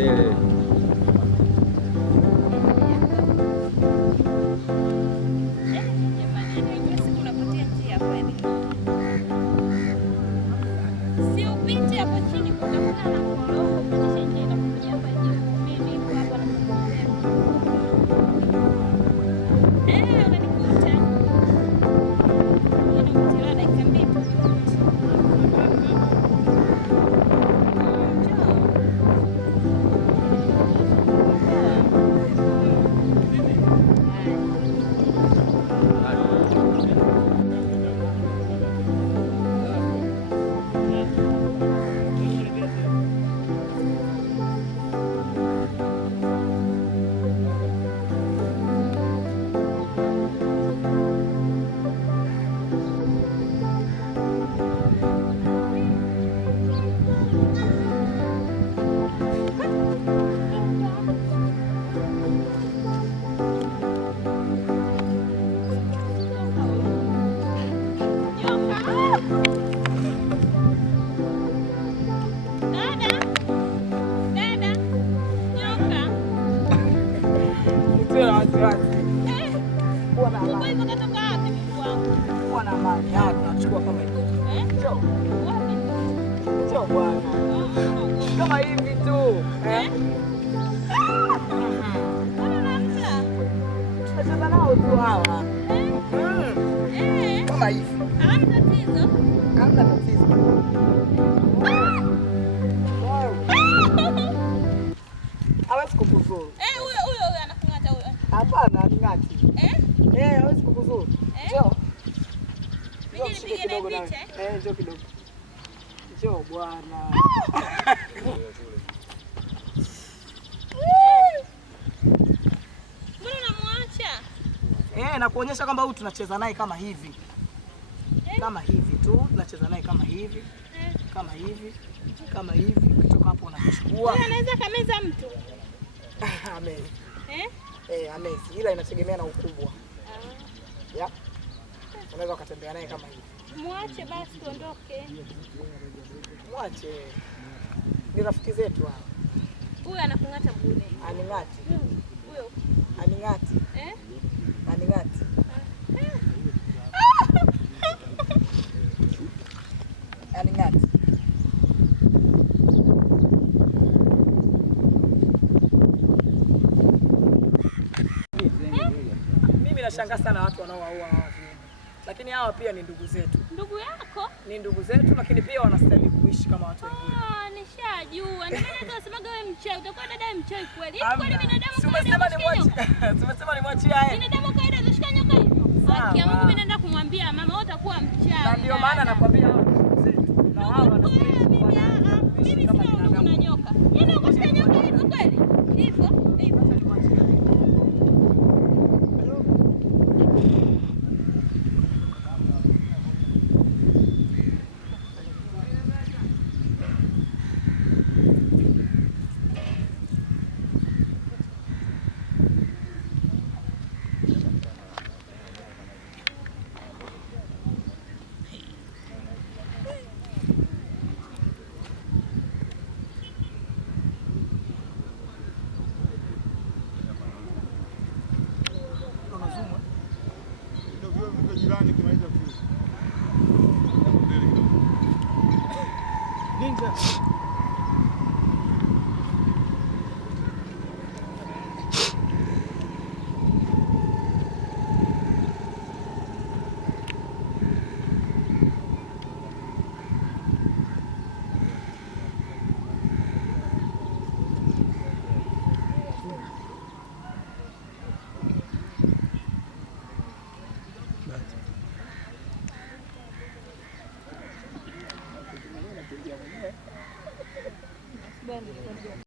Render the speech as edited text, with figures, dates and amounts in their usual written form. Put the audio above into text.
kelele. Kama hivi tu tunacheza nao tu hawa kama hivi, hamna tatizo. Hawezi kukuzuru. Huyo anakung'ata huyo. Hapana, aning'ati. Hawezi kukuzuru. Njoo. Nipige kidogo na. Njoo kidogo. Njoo bwana. Mbona unamwacha? Nakuonyesha kwamba huyu tunacheza naye kama hivi. Kama hivi tu, tunacheza naye kama hivi. Kama hivi. Kama hivi. Kutoka hapo unachukua. Anaweza kameza mtu. Amen. Amezi. Ila inategemea na ukubwa. Ya. Unaweza kutembea naye kama hivi. Mwache basi tuondoke. Mwache. Ni rafiki zetu hao. Huyu anakung'ata bure. Aning'ati. Huyo. Aning'ati. Aning'ati. Aning'ati. Mimi nashangaa sana watu wanaowaua hawa viumbe. Lakini hawa pia ni ndugu zetu. Ndugu yako? Ni ndugu zetu, lakini pia wanastahili kuishi kama watu wengine. Nishajua. Ndio maana tunasemaga wewe mchawi, utakuwa dada mchawi kweli. Kwani binadamu umesema ni mwachi. Tumesema ni mwachi haya. Binadamu kaida atashika nyoka hivyo. Haki Mungu mimi naenda kumwambia mama wewe utakuwa mchawi. Na ndio maana nakwambia hawa ndugu zetu. Na wao wanastahili mimi sina ndugu na nyoka. Yeye ukashika nyoka hivyo kweli? Hivyo? Ninja.